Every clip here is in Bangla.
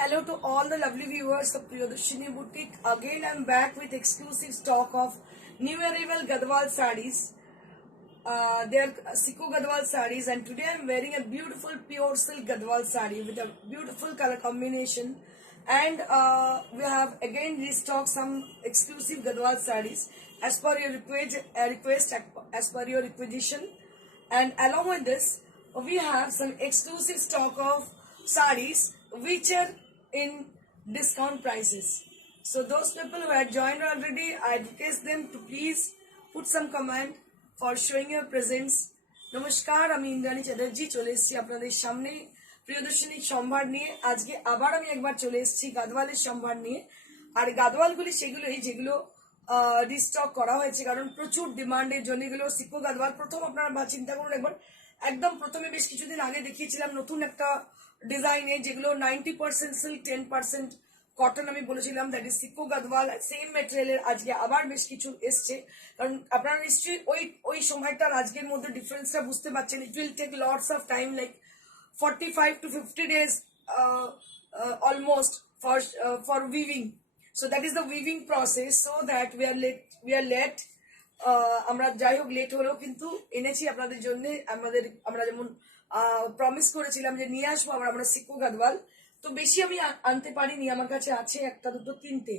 Hello to all the lovely viewers of Priyadarshini Boutique. Again, I'm back with exclusive stock of new arrival Gadwal sarees. They are Siko Gadwal sarees, and today I'm wearing a beautiful pure silk Gadwal saree with a beautiful color combination. And we have again restocked some exclusive Gadwal sarees as per your request, as per your requisition. And along with this, we have some exclusive stock of sarees which are in discount prices. So those people who had joined already, I request them to please put some comment for showing your presence. নমস্কার, আমি ইন্দ্রাণী চ্যাটার্জি চলে এসেছি আপনাদের সামনে প্রিয়দর্শিনীর সম্ভার নিয়ে। আজকে আবার আমি একবার চলে এসেছি গাদওয়ালের সম্ভার নিয়ে। আর গাদওয়ালগুলি সেগুলোই যেগুলো রিস্টক করা হয়েছে, কারণ প্রচুর ডিমান্ডের জন্য এগুলো সিকো গাদওয়াল। প্রথম আপনারা চিন্তা করুন একবার, একদম প্রথমে বেশ কিছুদিন আগে দেখিয়েছিলাম নতুন একটা ডিজাইনে, যেগুলো 90% সিল্ক 10% কটন আমি বলেছিলাম, দ্যাট ইজ সিকো গাদওয়াল। সেম মেটেরিয়ালের আজকে আবার বেশ কিছু এসছে, কারণ আপনারা নিশ্চয়ই ওই সময়টার আজকের মধ্যে ডিফারেন্সটা বুঝতে পারছেন। It will take lots of time, like 45 to 50 days almost for weaving. So that is the weaving process, so that we are late. আমরা যাই হোক লেট হলেও কিন্তু এনেছি আপনাদের জন্য। আমরা যেমন প্রমিস করেছিলাম যে নিয়ে আসবো আমরা সিকো গাদওয়াল, তো বেশি আমি আনতে পারিনি। আমার কাছে আছে একটা দুটো তিনটে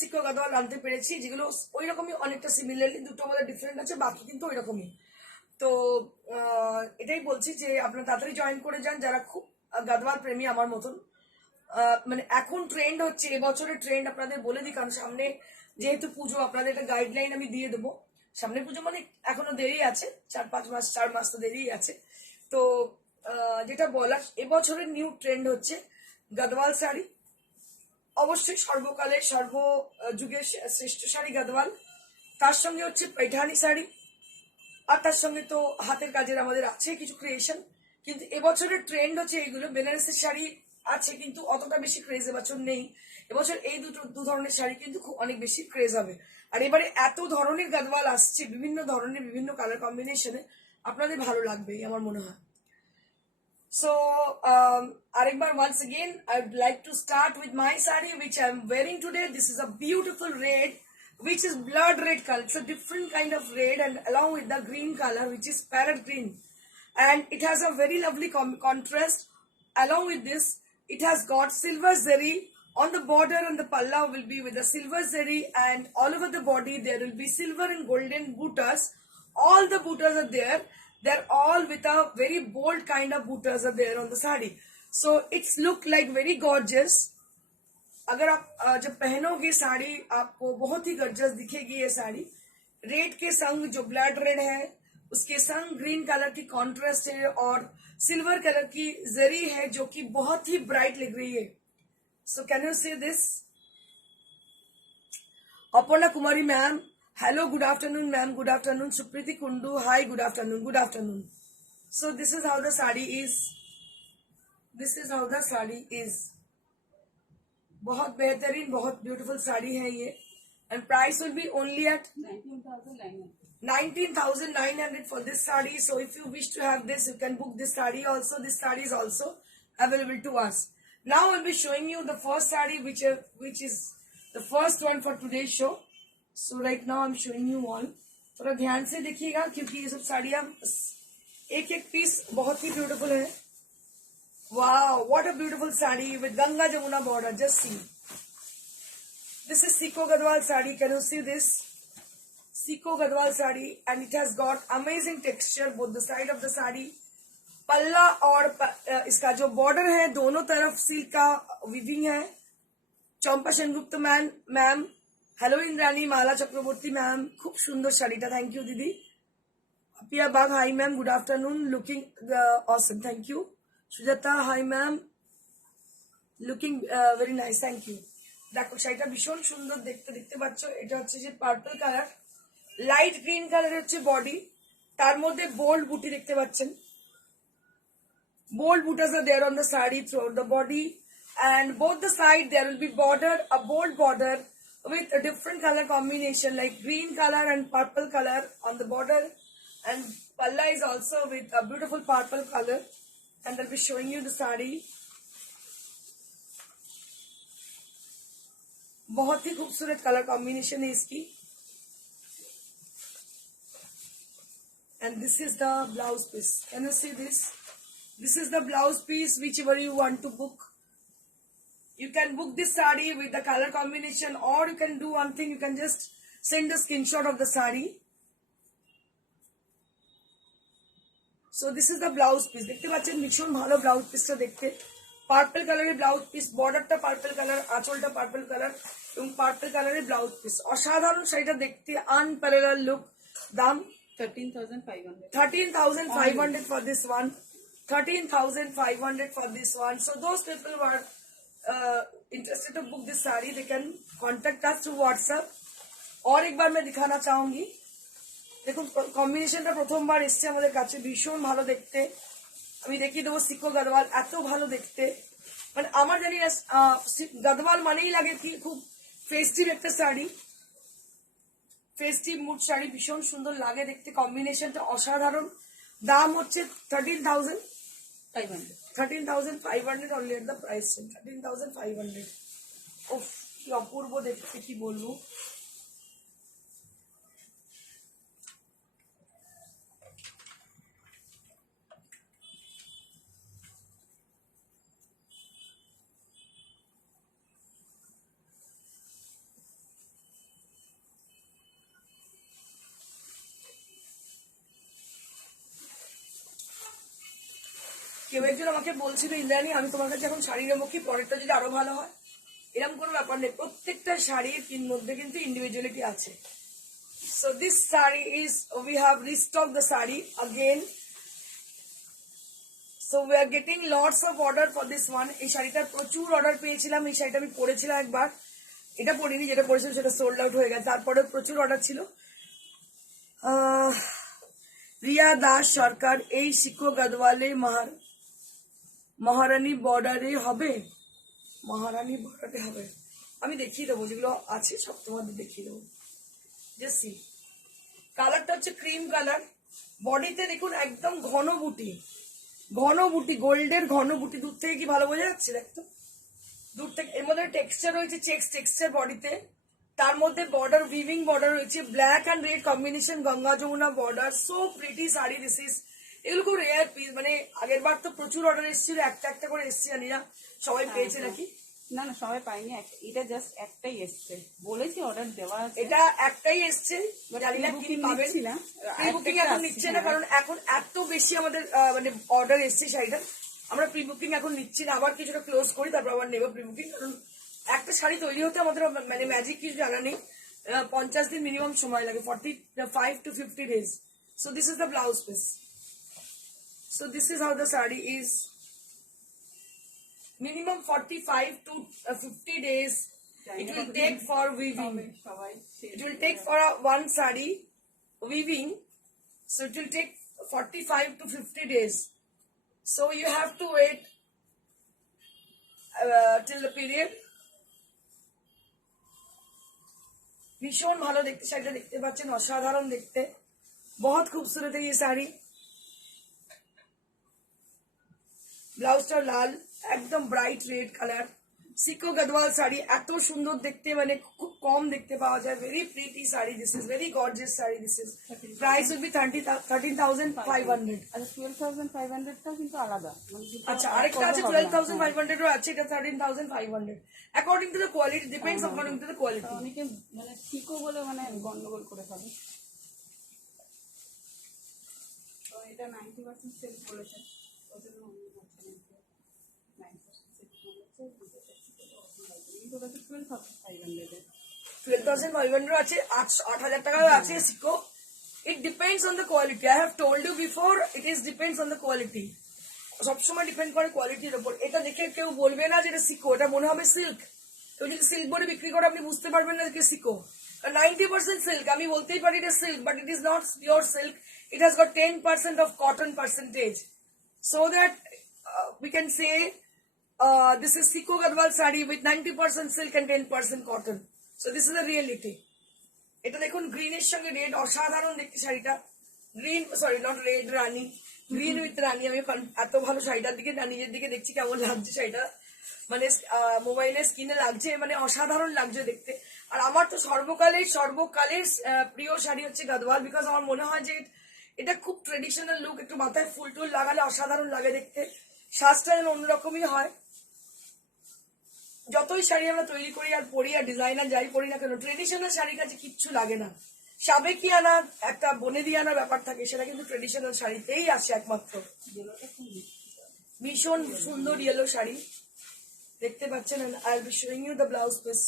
সিকো গাদওয়াল আনতে পেরেছি, যেগুলো ওই রকমই অনেকটা সিমিলারলি, দুটো আমাদের ডিফারেন্ট আছে, বাকি কিন্তু ওই রকমই। তো এটাই বলছি যে আপনারা তাড়াতাড়ি জয়েন করে যান যারা খুব গাদওয়াল প্রেমী আমার মতন। মানে এখন ট্রেন্ড হচ্ছে, এবছরের ট্রেন্ড আপনাদের বলে দিই, কারণ সামনে যেহেতু পুজো, আপনাদের একটা গাইডলাইন আমি দিয়ে দেবো। সামনে পুজো মানে এখনো দেরি আছে, 4 মাস তো দেরি আছে। তো যেটা বলার, এবছরের নিউ ট্রেন্ড হচ্ছে গাদওয়াল শাড়ি। অবশ্যই সর্বকালের সর্বযুগের শ্রেষ্ঠ শাড়ি গাদওয়াল, তার সঙ্গে হচ্ছে पैठानी শাড়ি, আর তার সঙ্গে তো হাতের কাজের আমাদের আছে কিছু ক্রিয়েশন। কিন্তু এবছরের ট্রেন্ড হচ্ছে এইগুলো। বেনারসের শাড়ি আছে কিন্তু অতটা বেশি ক্রেজ এবছর নেই। এবছর এই দু ধরনের শাড়ি কিন্তু খুব অনেক বেশি ক্রেজ হবে। আর এবারে এত ধরনের গাদওয়াল আসছে, বিভিন্ন ধরনের বিভিন্ন কালার কম্বিনেশনে, আপনাদের ভালো লাগবে আমার মনে হয়। So arekbar once again I'd like to start with my saree which I'm wearing today. This is a beautiful red, which is blood red color. It's a different kind of red, and along with the green color which is parrot green, and it has a very lovely contrast. Along with this, it has got silver zari on the border, and the palla will be with the silver zari, and all over the body there will be silver and golden buttas. All the buttas are there. They're all with a very bold kind of buttas are there on the sari. So it's look like very gorgeous. अगर आप जब पहनोगे साड़ी आपको बहुत ही गॉर्जियस दिखेगी ये साड़ी। रेड के संग जो ब्लड रेड है उसके संग ग्रीन कलर की कॉन्ट्रास्ट है, और सिल्वर कलर की जरी है जो कि बहुत ही ब्राइट लग रही है। So can you see this? Aparna Kumari ma'am, hello, good afternoon ma'am, good afternoon. Supriti Kundu, hi, good afternoon, good afternoon. So this is how the sari is. This is how the sari is. बहुत बेहतरीन, बहुत ब्यूटीफुल साड़ी है ये, and price will be only at 19,900 for this saree. So if you wish to have this, you can book this saree also. This saree is also available to us. Now I'll be showing you the first saree which is the first one for today's show. So right now I'm showing you all. थोड़ा ध्यान से देखिएगा क्योंकि ये सब साड़ियाँ एक एक पीस बहुत ही ब्यूटीफुल है। Wow, what a beautiful saree with Ganga Jamuna border. Just see. This is Siko Gadwal saree. Can you see this? Siko Gadwal saree, and it has got amazing texture both the side of the saree. पल्ला और इसका जो बॉर्डर है दोनों तरफ सिल्क का वीविंग है। चंपा सेनगुप्त मैम, हेलो इंद्राणी, माला चक्रवर्ती मैम, खूब सुंदर শাড়িটা, थैंक यू दीदी। Pia Bag, hi ma'am, good afternoon. Looking awesome, thank you. Sujata, hi ma'am. Looking very nice, thank you. দেখো শাড়িটা ভীষণ সুন্দর দেখতে, দেখতে পাচ্ছ এটা হচ্ছে যে purple colour, light green colour হচ্ছে বডি, তার মধ্যে বোল্ড বুটি দেখতে পাচ্ছেন। Bold buttas are there on the sari throughout the body, and both the side there will be border, a bold border with a different color combination like green color and purple color on the border, and palla is also with a beautiful purple color, and I'll be showing you the sari. बहुत ही खूबसूरत कलर कॉम्बिनेशन है इसकी, and this is the blouse piece. Can you see this? This is the blouse piece. Whichever you want to book, you can book this sari with the color combination, or you can do one thing, you can just send a screenshot of the sari. So this is the blouse piece. দেখতে পাচ্ছেন ভীষণ ভালো ব্লাউজ পিসটা দেখতে, পার্পল কালারের ব্লাউজ পিস, বর্ডারটা পার্পল কালার, আঁচলটা পার্পল কালার এবং পার্পল কালারের ব্লাউজ পিস। অসাধারণ শাড়িটা দেখতে, আনপ্যারালাল লুক। দাম 13,500. 13,500 for this one. 13,500 for this one. So those people who are interested to book this saree, they can contact us through WhatsApp. और एक बार मैं दिखाना चाहूंगी, দেখুন কম্বিনেশনটা প্রথমবার এসছে আমাদের কাছে, ভীষণ ভালো দেখতে। আমি দেখিয়ে দেবো সিকো গাদওয়াল, এত ভালো দেখতে, মানে আমার জানি না গাদওয়াল মানেই লাগে কি খুব ফেস্টিভ একটা শাড়ি, ফেস্টিভ মুড শাড়ি, ভীষণ সুন্দর লাগে দেখতে, কম্বিনেশনটা অসাধারণ। দাম হচ্ছে 13,500. 13,500 only at the price. 13,500. উফ কি অপূর্ব দেখতে, কি বলবো। কেউ একজন আমাকে বলছিল, ইন্দ্রাণী আমি তোমার কাছে এখন শাড়ি নেবো কি, পরেরটা যদি আরো ভালো হয়, এরকম কোনো ব্যাপার নেই, প্রত্যেকটা শাড়ির মধ্যে কিন্তু ইন্ডিভিজুয়ালিটি আছে। So this saree is, we have restocked the saree again, so we are getting lots of order for this one. এই শাড়িটার প্রচুর অর্ডার পেয়েছিলাম, এই শাড়িটা আমি পরেছিলাম একবার, এটা পরিনি, যেটা পরেছিলাম সেটা সোল্ড আউট হয়ে গেছে, তারপরে প্রচুর অর্ডার ছিল। রিয়া দাস সরকার, এই সিকো গাদওয়ালে মহারানী বর্ডারে হবে, মহারানী বর্ডারে হবে, আমি দেখিয়ে দেবো যেগুলো আছে সব তোমাদের দেখিয়ে দেবো। জেসি কালারটা হচ্ছে ক্রিম কালার, বডিতে দেখুন একদম ঘন বুটি, ঘন বুটি, গোল্ডের ঘন বুটি, দূর থেকে কি ভালো বোঝা যাচ্ছে, দেখতো দূর থেকে। এর মধ্যে টেক্সচার রয়েছে চেক্স টেক্সচার বডিতে, তার মধ্যে বর্ডার, উইভিং বর্ডার রয়েছে, black and red combination, Ganga Jamuna border, so pretty sari this is. এগুলো খুব রেয়ার পিস, মানে আগের বার তো প্রচুর অর্ডার এসেছিল, একটা একটা করে এসছে, জানি না সবাই পেয়েছে নাকি। না না, সবাই পাইনি, এটা জাস্ট একটাই এসছে, বলেছি অর্ডার দেওয়া আছে, এটা একটাই এসছে, জানি না কি পাবেন। প্রি বুকিং এখন নিচ্ছে না, কারণ এখন এত বেশি আমাদের মানে অর্ডার এসছে শাড়িটা, আমরা প্রি বুকিং এখন নিচ্ছি না, আবার কিছুটা ক্লোজ করি তারপর আবার নেবো প্রি বুকিং, কারণ একটা শাড়ি তৈরি হতে আমাদের মানে ম্যাজিক কিছু জানা নেই, 50 দিন মিনিমাম সময় লাগে, 45 to 50 days. So this is the blouse piece. So this is how the saree is. Minimum 45 to 50 days it will take for weaving. It will take for one saree weaving, so it will take 45 to 50 days. So you have to wait till the period. ভীষণ ভালো দেখতে শাড়িটা, দেখতে পাচ্ছেন অসাধারণ দেখতে, বহুত খুবসুরত है ये শাড়ি। ব্লাউজটা লাল, একদম ব্রাইট রেড কালার, সিকো গদওয়াল শাড়ি, এত সুন্দর দেখতে, মানে খুব কম দেখতে পাওয়া যায়, very pretty sari, this is very gorgeous sari, this is price will be 13,500। আচ্ছা 12,500টা কিন্তু আলাদা, আচ্ছা আরেকটা আছে 12,500 ও আছে, এটা 13,500 according to the quality, depends according to the quality. অনেকে মানে ঠিকও বলে মানে গন্ডগোল করে ফেলে। তো এটা 90% সেল বলেছে, ওদের 12,500 আছে, 8,000 টাকার আছে সিকো, It depends on the quality. I have told you before, it is depends on the quality. সবসময় ডিপেন্ড করে কোয়ালিটির উপর। এটা দেখে কেউ বলবে না যে এটা সিকো, এটা মনে হবে সিল্ক। কেউ যদি সিল্ক বলে বিক্রি করে আপনি বুঝতে পারবেন না যে সিকো। 90% সিল্ক, আমি বলতেই পারি এটা silk, but it is not pure silk. It has got 10% of cotton percentage, so that we can say this is Siko Gadwal sari with 90% silk and 10% cotton. So this is the reality. এটা দেখুন গ্রিনের সঙ্গে রেড, অসাধারণ দেখতে শাড়িটা। Green, sorry not red, rani, green with rani. আমি এত ভালো শাড়িটার দিকে না নিজের দিকে দেখছি কেমন লাগছে শাড়িটা, মানে মোবাইলে স্ক্রিনে লাগছে, মানে অসাধারণ লাগছে দেখতে। আর আমার তো সর্বকালের প্রিয় শাড়ি হচ্ছে গাদওয়াল, বিকজ আমার মনে হয় যে এটা খুব ট্রেডিশনাল লুক, একটু মাথায় ফুল টুল লাগালে অসাধারণ লাগে দেখতে, সাজটা যেন অন্যরকমই হয়। যতই শাড়ি আমরা তৈরি করি আর পরি আর ডিজাইনার যাই পরি না কেন, ট্রেডিশনাল শাড়ির কাছে কিচ্ছু লাগে না। সাবেকিয়ানা একটা বনেদিয়ানা ব্যাপার থাকে, সেটা কিন্তু ট্রেডিশনাল শাড়িতেই আসে একমাত্র। ভীষণ সুন্দর ইয়েলো শাড়ি देखते बच्चे ना। I will showing you the blouse piece.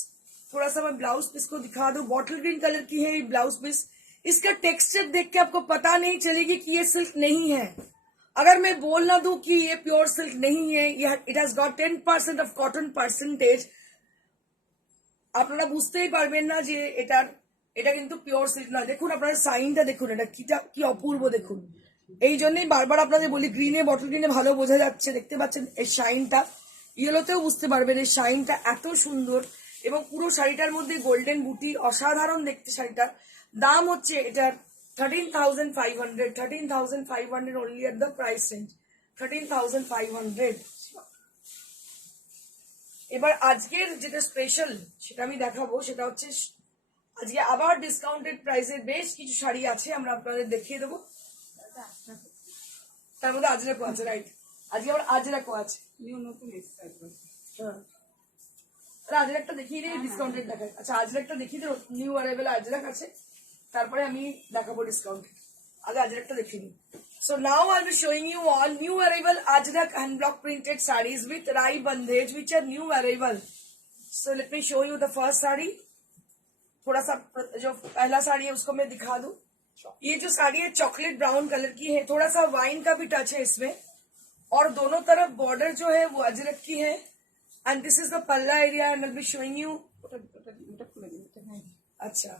थोड़ा सा मैं ब्लाउज पीस को दिखा दूं। बॉटल ग्रीन कलर की है ये ब्लाउज पीस। इसका टेक्सचर देख के आपको पता नहीं चलेगी कि ये सिल्क नहीं है। अगर मैं बोल ना दूं कि ये प्योर सिल्क नहीं है, it has got 10% of cotton percentage, আপনারা বুঝতেই পারবেন না যে এটা কিন্তু পিওর সিল্ক না। দেখুন আপনারা সাইনটা দেখুন, এটা কি অপূর্ব দেখুন। এই জন্যই বারবার আপনাদের বলি, গ্রিনে বটল গ্রিনে ভালো বোঝা যাচ্ছে, দেখতে পাচ্ছেন এই শাইনটা। ইয়েলোতেও বুঝতে পারবেন এই শাইনটা এত সুন্দর, এবং পুরো শাড়িটার মধ্যে গোল্ডেন বুটি, অসাধারণ দেখতে শাড়িটা। দাম হচ্ছে এটার 13,500, 13,500 only at the price range, 13,500। এবার আজকের যেটা স্পেশাল সেটা আমি দেখাবো, সেটা হচ্ছে আজকে আবার ডিসকাউন্টেড প্রাইসের বেশ কিছু শাড়ি আছে, আমরা আপনাদের দেখিয়ে দেবো। তার মধ্যে আজরাকও আছে, রাইট, আজকে আবার আজরাকও আছে। হ্যাঁ, আজরাকটা দেখিয়ে দিই, ডিসকাউন্টেড দেখায়। আচ্ছা আজরাকটা দেখিয়ে দিই, নিউ অ্যারাইভেল আজরাক আছে, তারপরে আমি দেখাবো ডিসকাউন্টেড। আগে আজরাকটা দেখিয়ে দিই। So now I'll be showing you all new arrival Ajrak hand block printed sarees with Rai bandhage, which are new arrival. So let me show you the first saree. थोड़ा सा जो पहला साड़ी है उसको मैं दिखा दूं। ये जो साड़ी है चॉकलेट ब्राउन कलर की है, थोड़ा सा वाइन का भी टच है इसमें, और दोनों तरफ बॉर्डर जो है वो अजरक की है। एंड दिस इज द पल्ला area and I will be showing you. अच्छा,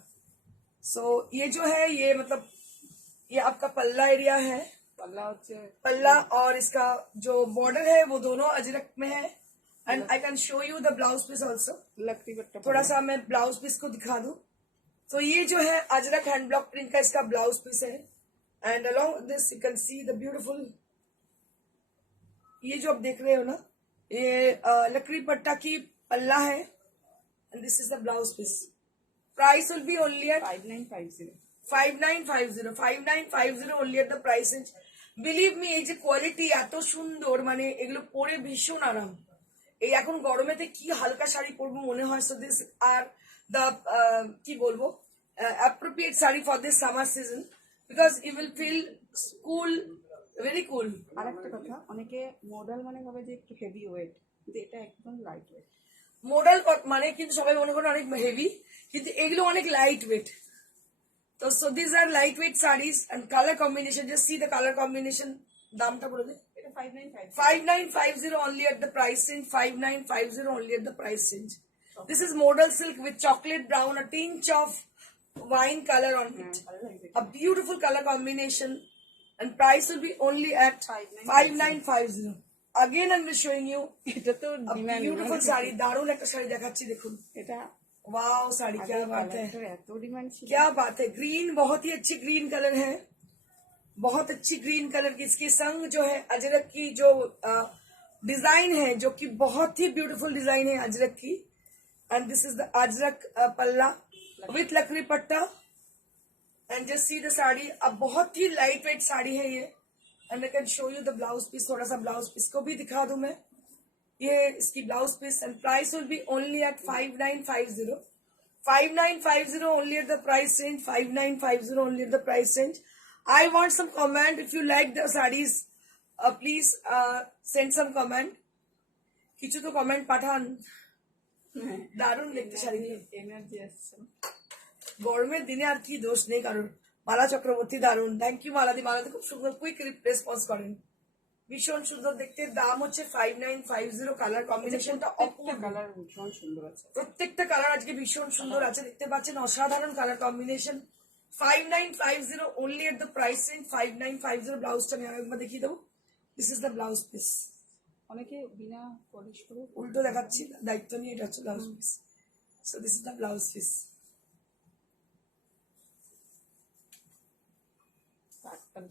सो ये जो है ये मतलब ये आपका पल्ला एरिया है, पल्ला, और इसका जो बॉर्डर है वो दोनों अजरक में है। And I can show you the blouse piece also. थोड़ा सा मैं ब्लाउज पीस को दिखा दूं। तो ये जो है अजरक हैंड ब्लॉक प्रिंट का इसका ब्लाउज पीस है। And along this you can see the beautiful, ये जो आप देख रहे हो ना, ये लकड़ी पट्टा की पल्ला है। And this is the blouse piece. Price will be only at 5950 5950 only at the price range. Believe me, এই যে কোয়ালিটি এত সুন্দর, মানে এগুলো পরে ভীষণ আরাম। এই এখন গরমেতে কি হালকা শাড়ি পরবো মনে হয়। সো দিস আর দ্য কি বলবো appropriate sari for this summer season, because you will feel cool, very cool. আর একটা কথা, অনেকে মডেল মানে ভাবে যে একটু হেভি ওয়েট, কিন্তু এটা একদম লাইট ওয়েট। মডেল মানে কিন্তু সবাই মনে করে অনেক হেভি, কিন্তু এগুলো অনেক light weight. So these are lightweight sarees and color combination. Just see the color combination. দামটা বলে দে। এটা 5950 5950 only at the price range. 5950 only at the price range. This is modal silk with chocolate brown, a tinge of wine color on it. A beautiful color combination, and price will be only at 5950. Again I'm showing you এটা তো a beautiful saree. দারুণ একটা শাড়ি দেখাচ্ছি, দেখুন। এটা वाओ साड़ी, क्या बात है, এত ডিমান্ড ছিল। क्या बात है। ग्रीन, बहुत ही अच्छी ग्रीन कलर है, बहुत अच्छी ग्रीन कलर की। इसकी संग जो है अजरक की जो डिजाइन है, जो कि बहुत ही ब्यूटीफुल डिजाइन है अजरक की। And this is the ajrak palla with lakdi patta. And just see the sari. अब बहुत ही लाइट वेट साड़ी है ये। And I can show you the blouse piece. थोड़ा सा ब्लाउज पीस को भी दिखा दूं मैं। ये इसकी blouse piece, and price will be only at 5950 5950 only at the price range। 5950 only at the price range। I want some comment. If you like the sarees, please send some comment। কিছু তো কমেন্ট পাঠান। দারুণ দেখতে শাড়িগুলো। এনার্জি আসছে। গরমের দিনে আর কি দোষ নেই কারোর, মালা চক্রবর্তী দারুন, থ্যাংক ইউ মালাদি। মালাদি খুব সুন্দর কুইক রেসপন্স করেন, ভীষণ সুন্দর দেখতে। দাম হচ্ছে 5950। কালার কম্বিনেশনটা একটা কালার ভীষণ সুন্দর আছে। প্রত্যেকটা কালার আজকে ভীষণ সুন্দর আছে, দেখতে পাচ্ছেন অসাধারণ colour combination. 5950 only at the price range 5950। ব্লাউজটা আমি আরেকবার দেখিয়ে দেবো। This is the blouse piece. অনেকে বিনা পলিশ করে উল্টো দেখাচ্ছি, দায়িত্ব নিয়ে, এটা হচ্ছে blouse piece. So this is the blouse piece. Purple,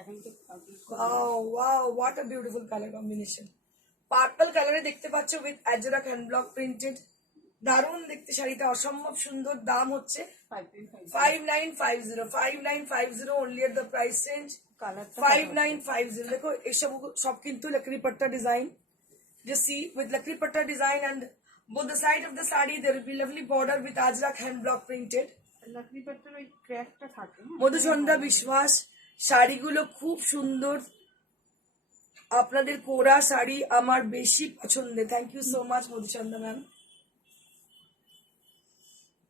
এখন তো wow, what a beautiful colour combination. Purple কালারে দেখতে পাচ্ছ উইথ অ্যাজরাক হ্যান্ড ব্লক প্রিন্টেড, দারুণ দেখতে শাড়িটা, অসম্ভব সুন্দর। দাম হচ্ছে 5950। 5950 only at the price range কালারটা 5950। দেখো এসব সব কিন্তু লাকড়ি পাট্টা design, just see with lakri patta design, and both the side of the sari there will be lovely border with ajrak hand block printed. লাকড়ি পাট্টার ওই ক্র্যাকটা থাকে না? মধুচন্দ্রা বিশ্বাস, শাড়িগুলো খুব সুন্দর, আপনাদের কোরা শাড়ি আমার বেশি পছন্দের। Thank you so much Madhuchandra ma'am.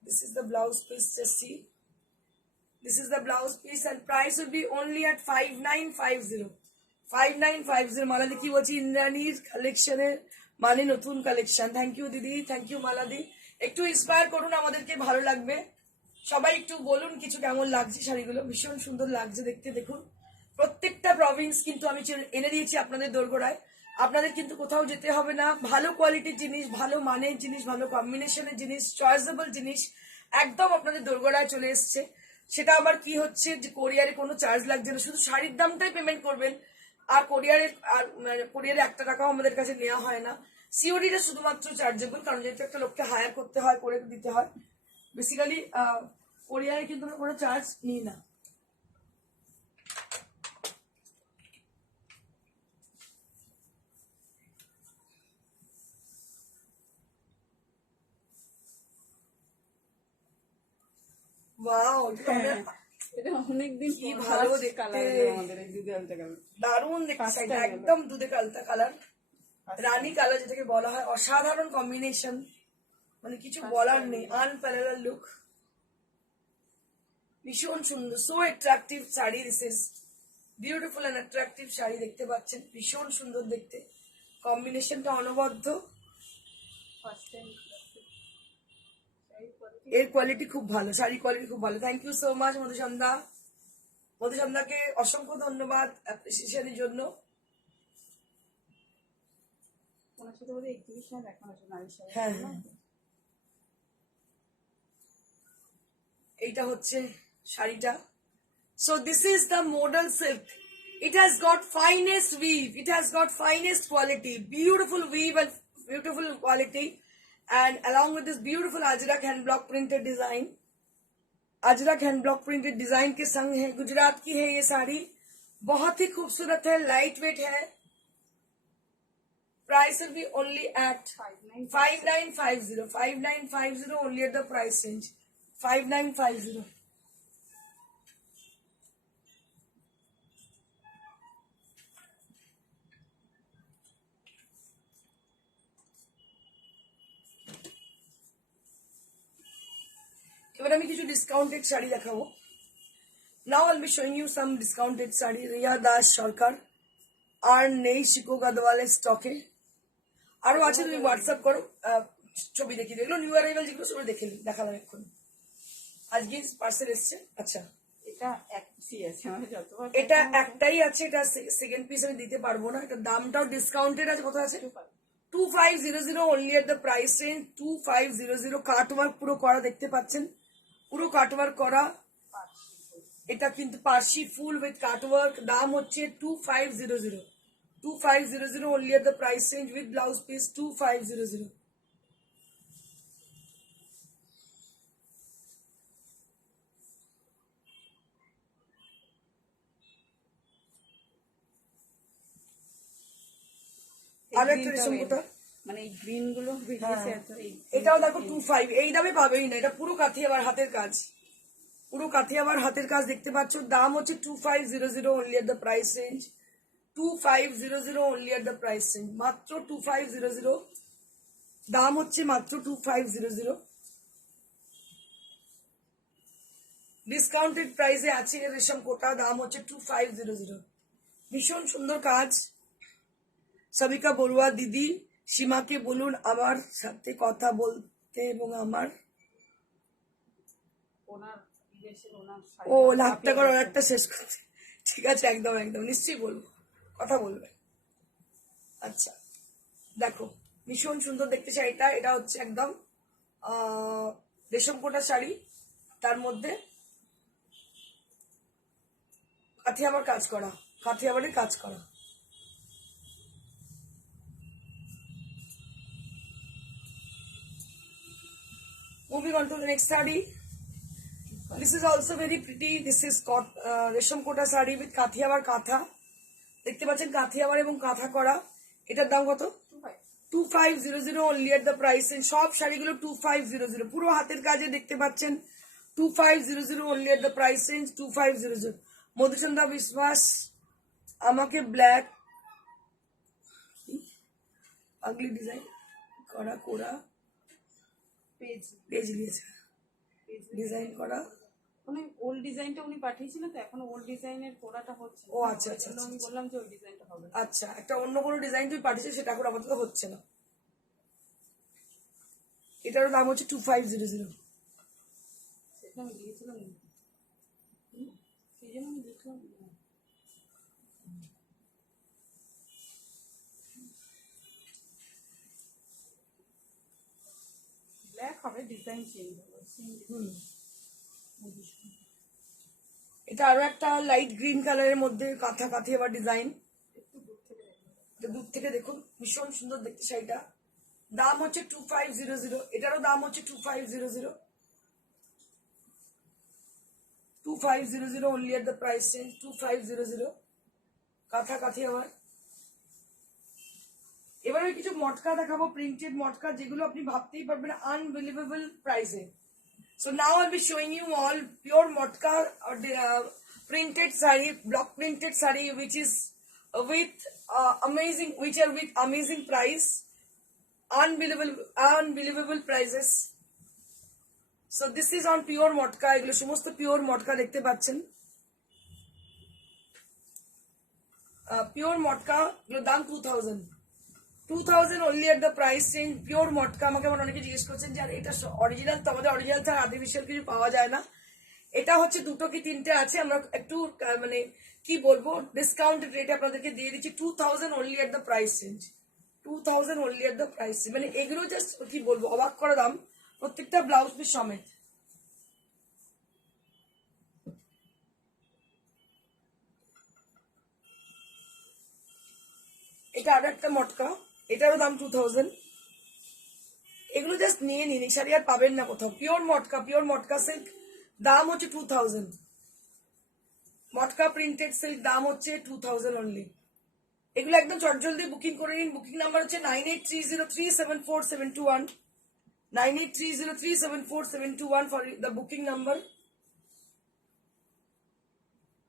This is the blouse piece, just see. This is the blouse piece and price will be only at 5950। 5950। মালাদি কি বলছি, ইন্দ্রাণীর কালেকশনের মানে নতুন কালেকশন। থ্যাংক ইউ দিদি, থ্যাংক ইউ মালাদি। একটু ইন্সপায়ার করুন আমাদেরকে, ভালো লাগবে। সবাই একটু বলুন কিছু কেমন লাগছে শাড়িগুলো, ভীষণ সুন্দর লাগছে দেখতে। দেখুন প্রত্যেকটা প্রভিন্স কিন্তু আমি এনে দিয়েছি আপনাদের দোরগোড়ায়। আপনাদের কিন্তু কোথাও যেতে হবে না। ভালো কোয়ালিটির জিনিস, ভালো মানের জিনিস, ভালো কম্বিনেশনের জিনিস, চয়েসেবল জিনিস একদম আপনাদের দোরগোড়ায় চলে এসছে। সেটা আবার কি হচ্ছে যে কোরিয়ারে কোনো চার্জ লাগছে না, শুধু শাড়ির দামটাই পেমেন্ট করবেন। আর কোরিয়ারে 1 টাকাও আমাদের কাছে নেওয়া হয় না। সিওডিটা শুধুমাত্র চার্জেবল, কারণ যেহেতু একটা লোককে হায়ার করতে হয়, করে দিতে হয়। বেসিক্যালি কোরিয়ারে কিন্তু আমরা কোনো চার্জ নিই না। ওয়াও, এটা অনেকদিন কি ভালো first দেখতে। colour এলো আমাদের এই দুধে আলতা কালার। দারুণ দেখতে First শাড়িটা, time একদম দুধে কালতা কালার, রানী কালার যেটাকে বলা হয়। অসাধারণ কম্বিনেশন, মানে কিছু বলার নেই, আনপ্যারালাল লুক, ভীষণ সুন্দর। So attractive sari, this is beautiful and attractive sari, দেখতে পাচ্ছেন ভীষণ সুন্দর দেখতে, কম্বিনেশনটা অনবদ্য। First time এর কোয়ালিটি খুব ভালো, শাড়ি কোয়ালিটি খুব ভালো। Thank you so much Madhusandhya. মধুসন্ধ্যাকে অসংখ্য ধন্যবাদ অ্যাপ্রিসিয়েশনের জন্য। ওনার সাথে বোধহয় 31 সাল এখন আছে নারী সাল। হ্যাঁ হ্যাঁ, এইটা হচ্ছে শাড়িটা। So this is the model silk. It has got finest weave, it has got finest quality, beautiful weave and beautiful quality, and along with this beautiful ajrak hand block printed design, Ajrak hand block printed design के संग है। गुजरात की है ये साड़ी, बहुत ही खूबसूरत है, लाइट वेट है। Price will be only at 5950। 5950 only at the price range 5950। এবার আমি কিছু ডিসকাউন্টেড শাড়ি দেখাবো। Now I'll be showing you some discounted sari. Riya Das Sarkar, আর নেই শিকো গাদওয়ালের স্টকে, আরো আছে, তুমি হোয়াটসঅ্যাপ করো, ছবি দেখিয়ে দেখলো। নিউ অ্যারাইভাল যেগুলো সব দেখালাম এখন, আজকে পার্সেল এসছে। আচ্ছা, এটা এক পিসই আছে, মানে যতবার এটা একটাই আছে, এটা সেকেন্ড পিস আমি দিতে পারবো না। এটা দামটাও ডিসকাউন্টেড আছে, কত আছে? 2500 only at the price range 2500। Cutwork পুরো করা, দেখতে পাচ্ছেন পুরো কাটওয়ার্ক করা। এটা কিন্তু পার্সি ফুল উইথ কাটওয়ার্ক। দাম হচ্ছে 2500। 2500 only at the price range with blouse piece 2500। আর একটা রেশম কোটা, মানে এই গ্রিন গুলো বেরিয়েছে এত। এটাও দেখো 25। এই দামে পাবেই না, এটা পুরো কাথিয়াবার হাতের কাজ, পুরো কাথিয়াবার হাতের কাজ, দেখতে পাচ্ছ। দাম হচ্ছে 2500 only at the price range 2500 only at the price range, মাত্র 2500। দাম হচ্ছে মাত্র 2500। ডিসকাউন্টেড প্রাইসে আছে রেশম কোটা, দাম হচ্ছে 2500। ভীষণ সুন্দর কাজ। সবিকা বড়ুয়া দিদি, সীমাকে বলুন আমার সাথে কথা বলতে এবং আমার ওনার বিদেশের ওনার ও শাড়িটা লাখ হাঁপিয়ে টাকার গেছে। অর্ডারটা শেষ করতে। ঠিক আছে, একদম একদম নিশ্চয়ই বলবো, কথা বলবে। আচ্ছা দেখো, ভীষণ সুন্দর দেখতে শাড়িটা। এটা হচ্ছে একদম রেশম কোটা শাড়ি, তার মধ্যে কাথিয়াবার কাজ করা, কাথিয়াবারের কাজ করা। Moving on to the next saree. This is also very pretty. This is রেশম কোটা শাড়ি উইথ কাথিয়াবার কাঁথা। দেখতে পাচ্ছেন কাথিয়াবার এবং কাঁথা করা। এটার দাম কত? 2500 only at the price range. সব শাড়িগুলো 2500, পুরো হাতের কাজে দেখতে পাচ্ছেন 2500 only at the price range 2500। Madhuchandra বিশ্বাস আমাকে ব্ল্যাক আগলি ডিজাইন করা কোরা পেজ পেজ দিয়েছে, ডিজাইন করা। উনি ওল্ড ডিজাইনটা উনি পাঠিয়েছিলেন, তো এখন ওল্ড ডিজাইনের পোড়াটা হচ্ছে না। ও আচ্ছা ওই আচ্ছা জন্য আমি বললাম যে ওই ডিজাইনটা হবে না। আচ্ছা, একটা অন্য কোনো ডিজাইন তুমি পাঠিয়েছো, সেটা এখন আপাতত হচ্ছে না। এটারও দাম হচ্ছে 2500। সেটা আমি দিয়েছিলাম না। সেই জন্য আমি দেখলাম না। ব্ল্যাক হবে, ডিজাইন চেঞ্জ হবে। এটা আরো একটা লাইট গ্রিন কালারের মধ্যে কাঁথা কাথিয়াবার ডিজাইন। দূর থেকে দেখুন, ভীষণ সুন্দর দেখতে শাড়িটা। দাম হচ্ছে 2500। এটারও দাম হচ্ছে 2500। 2500 only at the price range 2500। কাঁথা কাথিয়াবার। এবারে কিছু মটকা দেখাবো, প্রিন্টেড মটকা, যেগুলো আপনি ভাবতেই পারবেন আনবিলিভেবল প্রাইসে। So now I'll be showing you all pure motka or the printed saree, block printed saree, which is with amazing price, unbelievable prices. So this is on pure motka. এগুলো সমস্ত pure motka দেখতে পাচ্ছেন। Pure motka এগুলো দাম 2000 only at the price range. Pure matka. আমাকে অনেকে জিজ্ঞেস করছেন যে এটা অরিজিনাল, তো আমাদের অরিজিনাল ছাড়া আর্টিফিশিয়াল কিছু পাওয়া যায় না। এটা হচ্ছে দুটো কি তিনটে আছে, আমরা একটু মানে কি বলবো, ডিসকাউন্টেড রেটে আপনাদেরকে দিয়ে দিচ্ছি 2000 only at the price range 2000 only at the price range। মানে এগুলো জাস্ট কি বলবো, অবাক করা দাম, প্রত্যেকটা ব্লাউজ পিস সমেত। এটা আরো একটা মটকা, এটারও দাম 2000। এগুলো জাস্ট নিয়ে নিন, এই শাড়ি আর পাবেন না কোথাও। পিওর মটকা সিল্ক, দাম হচ্ছে 2000। মটকা প্রিন্টেড সিল্ক, দাম হচ্ছে 2000 অনলি। এগুলো একদম চটজলদি বুকিং করে নিন। বুকিং নাম্বার হচ্ছে 9830374721, 9830374721 for the booking number,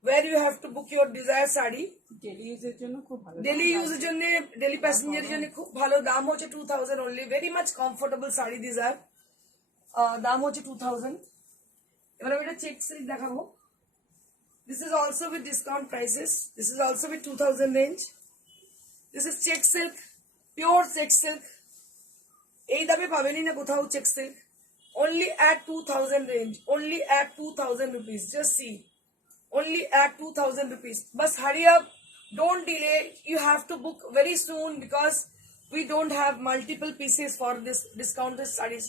where you have to book your desired sari. Daily ইউজের জন্য খুব ভালো। ডেলি ইউজের জন্য, ডেলি প্যাসেঞ্জারের জন্য খুব ভালো। দাম হচ্ছে 2000 only. Very much comfortable sari this আর। দাম হচ্ছে 2000। এবার আমি এটা চেক সিল্ক দেখাবো। This is also with discount prices. This is also with 2000 range. This is check silk, pure check silk. এই দামে পাবেনই না কোথাও check silk. Only at 2000 range. Only at 2000 rupees. Just see. Only at 2000 rupees. But hurry up. Don't delay. You have to book very soon because we don't have multiple pieces for this discounted sarees.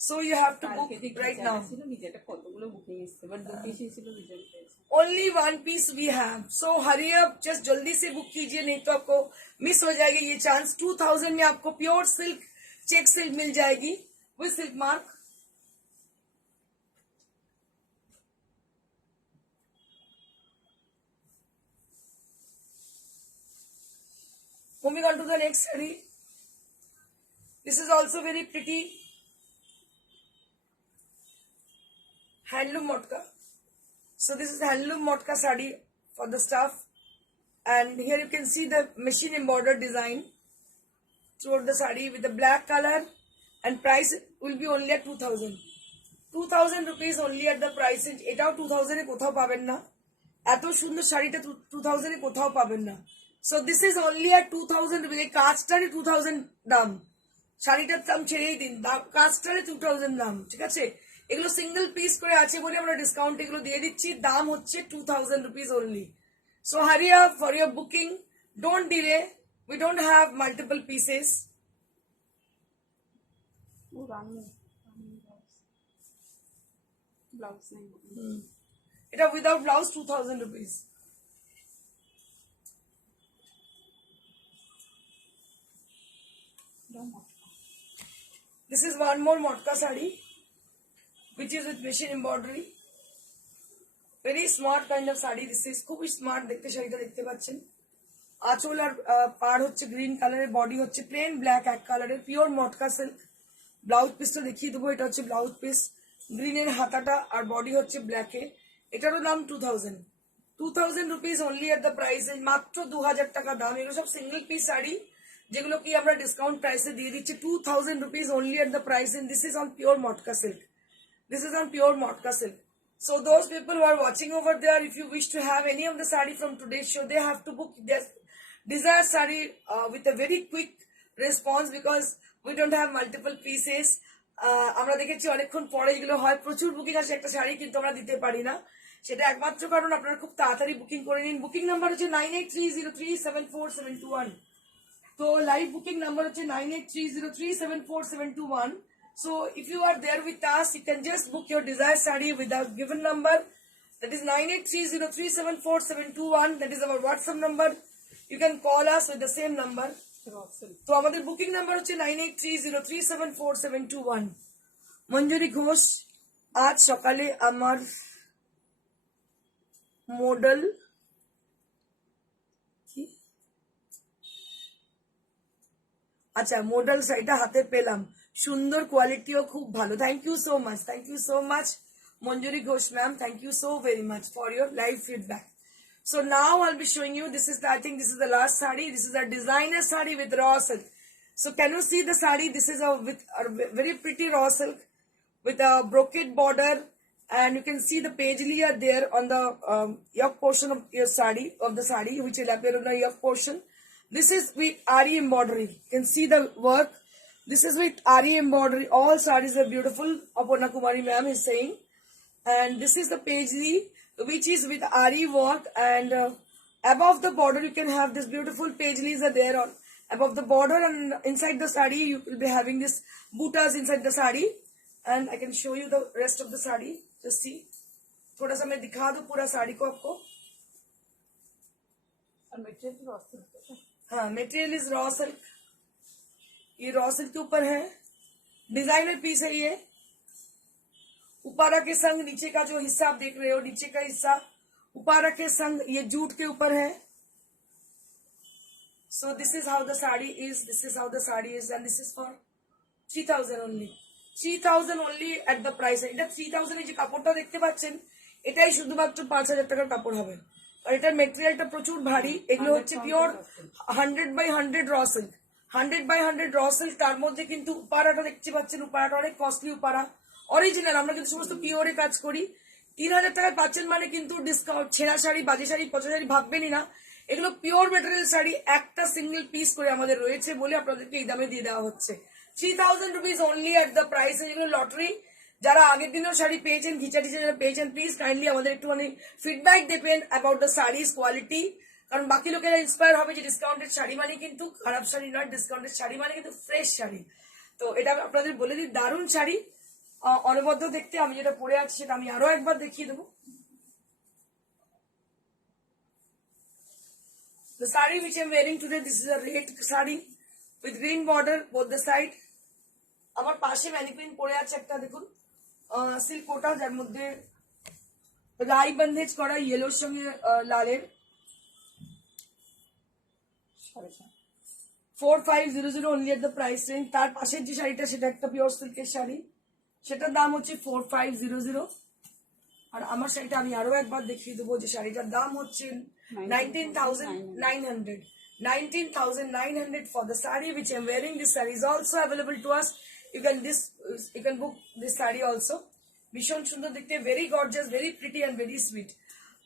So you have to book right now. ছিল নিজেটা কতগুলো বুকিং এসেছে, বাট দু পিস ছিল রিজাল্ট পেয়েছে। Only one piece we have. So hurry up. Just जल्दी से बुक कीजिए, नहीं तो आपको मिस हो जाएगी ये चांस। 2000 में आपको प्योर सिल्क चेक सिल्क मिल जाएगी with silk mark. Moving on to the next saree. This is also very pretty. Handloom motka. So this is handloom motka sari for the staff, and here you can see the machine embroidered design throughout the sari with the black color, and price will be only at 2000 2000 rupees only at the price range. এটাও 2000 এ কোথাও পাবেন না, এত সুন্দর শাড়িটা 2000 এ কোথাও পাবেন না। So this is only at 2000 rupees। এই কাজটারই 2000 দাম, শাড়িটার দাম ছেড়েই দিন, কাজটারে 2000 দাম, ঠিক আছে। এগুলো সিঙ্গেল পিস করে আছে বলে আমরা ডিসকাউন্ট এগুলো দিয়ে দিচ্ছি, দাম হচ্ছে 2000 rupees only। So hurry up for your booking, don't delay, we don't have multiple pieces। वो रानी ब्लाउज नहीं এটা without blouse 2000 rupees। This is one more motka sari, which is with machine embroidery. Very smart kind of sari. This is খুবই স্মার্ট দেখতে, শাড়িটা দেখতে পাচ্ছেন। আঁচল আর পাড় হচ্ছে গ্রিন কালারের, বডি হচ্ছে প্লেন ব্ল্যাক এক কালারের, পিওর মটকা সিল্ক। ব্লাউজ পিসটা দেখিয়ে দেবো, এটা হচ্ছে ব্লাউজ পিস, গ্রিনের হাতাটা আর বডি হচ্ছে ব্ল্যাকে। এটারও দাম 2000 rupees only at the price range, মাত্র 2000 টাকা দাম। এগুলো সব সিঙ্গেল পিস শাড়ি যেগুলো কি আমরা ডিসকাউন্ট প্রাইসে দিয়ে দিচ্ছি 2000 rupees only at the price range। This is on pure motka silk, this is on pure motka silk। So those people who are watching over there, if you wish to have any of the sari from today's show, they have to book their desired sari with a very quick response, because we don't have multiple pieces। আমরা দেখেছি অনেকক্ষণ পরে এগুলো হয়, প্রচুর বুকিং আসে একটা শাড়ি কিন্তু আমরা দিতে পারি না, সেটা একমাত্র কারণ আপনারা খুব তাড়াতাড়ি বুকিং করে নিন। বুকিং নাম্বার হচ্ছে 9830374721। তো লাইভ বুকিং নাম্বার হচ্ছে 9830374721। So if you are there with us, you can just book your desired sari with our given number, that is 9830374721। that is our WhatsApp number, you can call us with the same number। তো আমাদের বুকিং নাম্বার হচ্ছে 9830374721। মঞ্জুরি ঘোষ, আজ সকালে আমার মডেল কি আচ্ছা মডেল শাড়িটা হাতে পেলাম, সুন্দর কোয়ালিটিও খুব ভালো। Thank you so much, thank you so much Manjuri Ghosh ma'am, thank you so very much for your live feedback। So now I'll be showing you, I think this is the last sari. This is a designer sari with raw silk। So can you see the sari? This is a very pretty raw silk with a brocade border, and you can see the paisley are there on the yoke portion of your sari, which will appear on the yoke portion। This is with Ari embroidery, you can see the work, this is with Ari embroidery। All saris are beautiful, Aparna Kumari ma'am is saying। And this is the paisley, which is with Ari work, and above the border you can have this beautiful paisleys are there on above the border, and inside the sari you will be having this buttas inside the sari। And I can show you the rest of the sari, just see, थोड़ा सा मैं दिखा दूं पूरा साड़ी को आपको। और मटेरियल तो रॉ सिल्क है। हाँ, मटेरियल इज रॉ सिल्क, ये रॉ सिल्क के ऊपर है, डिजाइनर पीस है ये। उपारा के संग नीचे का जो हिस्सा आप देख रहे हो, नीचे का हिस्सा उपारा के संग ये जूट के ऊपर है। So this is how the sari is, this is how the sari is, and this is for 3000 only। 3000 only at the price। এটা 3000 এই যে কাপড়টা দেখতে পাচ্ছেন, এটাই শুধুমাত্র 5000 টাকার কাপড় হবে, আর এটার মেটেরিয়ালটা প্রচুর ভারী। এগুলো হচ্ছে pure 100/100 raw silk, 100/100 raw silk. তার মধ্যে কিন্তু উপারাটা দেখতে পাচ্ছেন, উপারাটা অনেক কস্টলি উপারা, অরিজিনাল। আমরা কিন্তু সমস্ত পিওরে কাজ করি। 3000 টাকায় পাচ্ছেন মানে কিন্তু ডিসকাউন্ট, ছেঁড়া শাড়ি, বাজে শাড়ি, পচা শাড়ি ভাববেনই না। এগুলো পিওর মেটেরিয়াল শাড়ি, একটা সিঙ্গেল পিস করে আমাদের রয়েছে বলে আপনাদেরকে এই দামে দিয়ে দেওয়া হচ্ছে। 3000 rupees only at the price। এগুলো লটারি, যারা আগের দিনেও শাড়ি পেয়েছেন, ঘিচা টিচা যারা পেয়েছেন, প্লিজ কাইন্ডলি আমাদের একটুখানি ফিডব্যাক দেবেন অ্যাবাউট দ্য শাড়িজ কোয়ালিটি, কারণ বাকি লোকেরা ইন্সপায়ার হবে যে ডিসকাউন্টেড শাড়ি মানে কিন্তু খারাপ শাড়ি নয়, ডিসকাউন্টেড শাড়ি মানে কিন্তু ফ্রেশ শাড়ি। তো এটা আপনাদের বলে দিই, দারুণ শাড়ি, অনবদ্য দেখতে। আমি যেটা পরে আছি সেটা আমি আরো একবার দেখিয়ে দেবো। The sari which I'm wearing today, this is a red sari with green border both the side। আমার পাশে ম্যানিকুইন পরে আছে একটা, দেখুন সিল্ক কোটা, যার মধ্যে রাই বন্দেজ করা ইয়েলোর সঙ্গে লালের। 4500 only at the price range। তার পাশের যে শাড়িটা সেটা একটা পিওর সিল্কের শাড়ি, সেটার দাম হচ্ছে 4500। আর আমার শাড়িটা আমি আরো একবার দেখিয়ে দেবো, যে শাড়িটার দাম হচ্ছে 19,900। 19,900 for the sari which I'm wearing। This sari is also available to us। You can book this sari also। ভীষণ সুন্দর দেখতে, very gorgeous, very pretty and very sweet.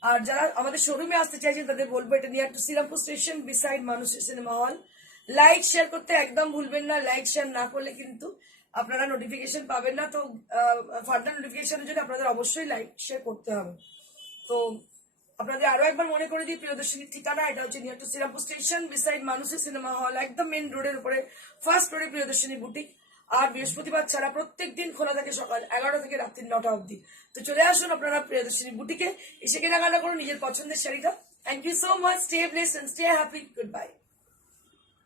আর যারা আমাদের শোরুমে আসতে চাইছেন তাদের বলবো এটা near to Serampore station beside মানুষের সিনেমা হল। লাইক শেয়ার করতে একদম ভুলবেন না, লাইক শেয়ার না করলে কিন্তু আপনারা নোটিফিকেশন পাবেন না। তো ফার্দার নোটিফিকেশনের জন্য আপনাদের অবশ্যই লাইক শেয়ার করতে হবে। তো আপনাদের আরো একবার মনে করে দিই প্রিয়দর্শনীর ঠিকানা, এটা হচ্ছে near to Serampore station beside মানুষের সিনেমা হল, একদম মেন রোডের উপরে ফার্স্ট ফ্লোরে প্রিয়দর্শনী বুটিক। আর বৃহস্পতিবার ছাড়া প্রত্যেক দিন খোলা থাকে সকাল 11টা থেকে রাত্রি 9টা অবধি। তো চলে আসুন আপনারা প্রিয়দর্শনী বুটিকে, এসে কেনাকাটা করুন নিজের পছন্দের শাড়িটা। Thank you so much, stay blessed and stay happy, good bye.